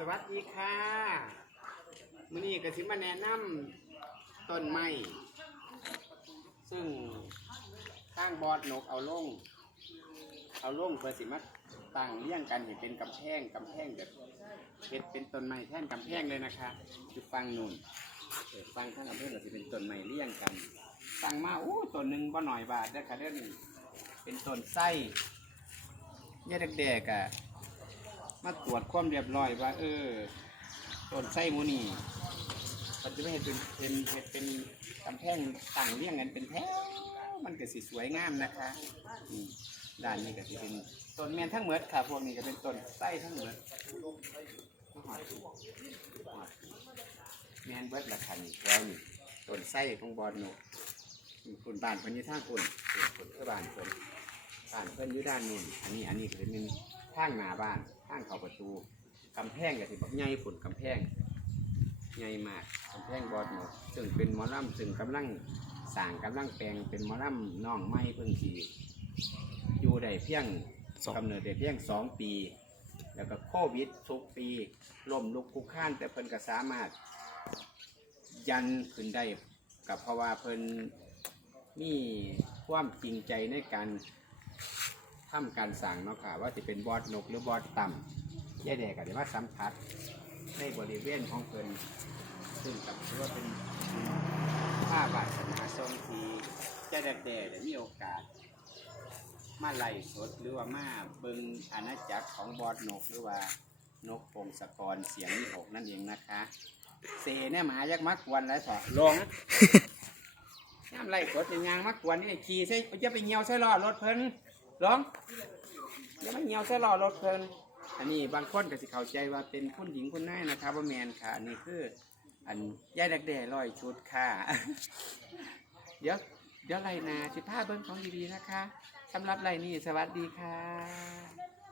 สวัสดีค่ะมื้อนี้ก็สิมาแนะนำต้นไม้ซึ่งข้างบอดนกเอาลง เอาลงเพื่อสิมาตั้งเลี้ยงกันให้เป็นกำแพงกำแพงแบบเฮ็ดเป็นต้นไม้แท่นกำแพงเลยนะคะอยู่ฟังนู่นฟังข้างกำแพงก็สิเป็นต้นไม้เลี้ยงกันตั้งมาโอ้ต้นหนึ่งบ่หน่อยบาทเด้อค่ะเด้อนี่เป็นต้นไส้เนี่ยเด็กๆอะ มาตรวจความเรียบร้อยว่า เออต้นไส้มูนี่มันจะไม่เห็นเป็นเป็นเห็ดเป็นกำแพงต่างเรียงกันเป็นแถวมันก็สิสวยงามนะคะด้านนี้ก็สิเป็นต้นแมนทั้งหมดค่ะพวกนี้ก็เป็นต้นไส้ทั้งหมดหอดแมนเบิร์ดละคันแล้วนี่ต้นไส้ของบอลนกคุณบ้านเพิ่นอยู่ทางคุณคุณคือบ้านเพิ่นบ้านเพื่อนอยู่ด้านนู้นอันนี้อันนี้ก็เป็นทางหน้าบ้าน ทางเข้าประตูกำแพงก็สิบอกใหญ่ฝุ่นกำแพงใหญ่มากกำแพงบอดหมดซึ่งเป็นหมอลำซึ่งกำลังสร้างกำลังแปลงเป็นหมอลำน้องไม้เพิ่งสีอยู่ได้เพียงกำเนิดได้เพียงสองปี แล้วก็โควิดทุกปีล่มลุกคุกข้านแต่เพิ่นก็สามารถ ยันขึ้นได้กับเพราะว่าเพิ่นมีความจริงใจในการ ทำการสั่งเนาะค่ะ ว่าจะเป็นบอดนกหรือบอดต่ำย่าแดกก็ได้มาสัมผัสในบริเวณของเพิ่นซึ่งกับถือว่าเป็นผ้าบาสนาทรงทีย่แดกได้มีโอกาส มาไล่สดหรือว่ามาเบิงอาณาจักรของบอดนกหรือว่านกพงศกรเสียงนิหกนั่นเองนะคะ เซเนี่ยหมายักมักกวนแล้วสอลงน้ำไล่สดเป็นยางมักกวนนี่ขี่ใช่จะไปเหี่ยวใส่ล้อรถเพิ่น ร้องอย่ามาเหี่ยวใส่ล้อรถเพลินอันนี้บางคนก็สิเข้าใจว่าเป็นคุณหญิงคุณนายนะครับว่าแมนค่ะอันนี้คือ อันย่ายดักแด่ร้อยชุดค่ะ เดี๋ยวเดี๋ยวไรนาสิผ้าเบิ้งของดีๆนะคะสำหรับไรนี่สวัสดีค่ะ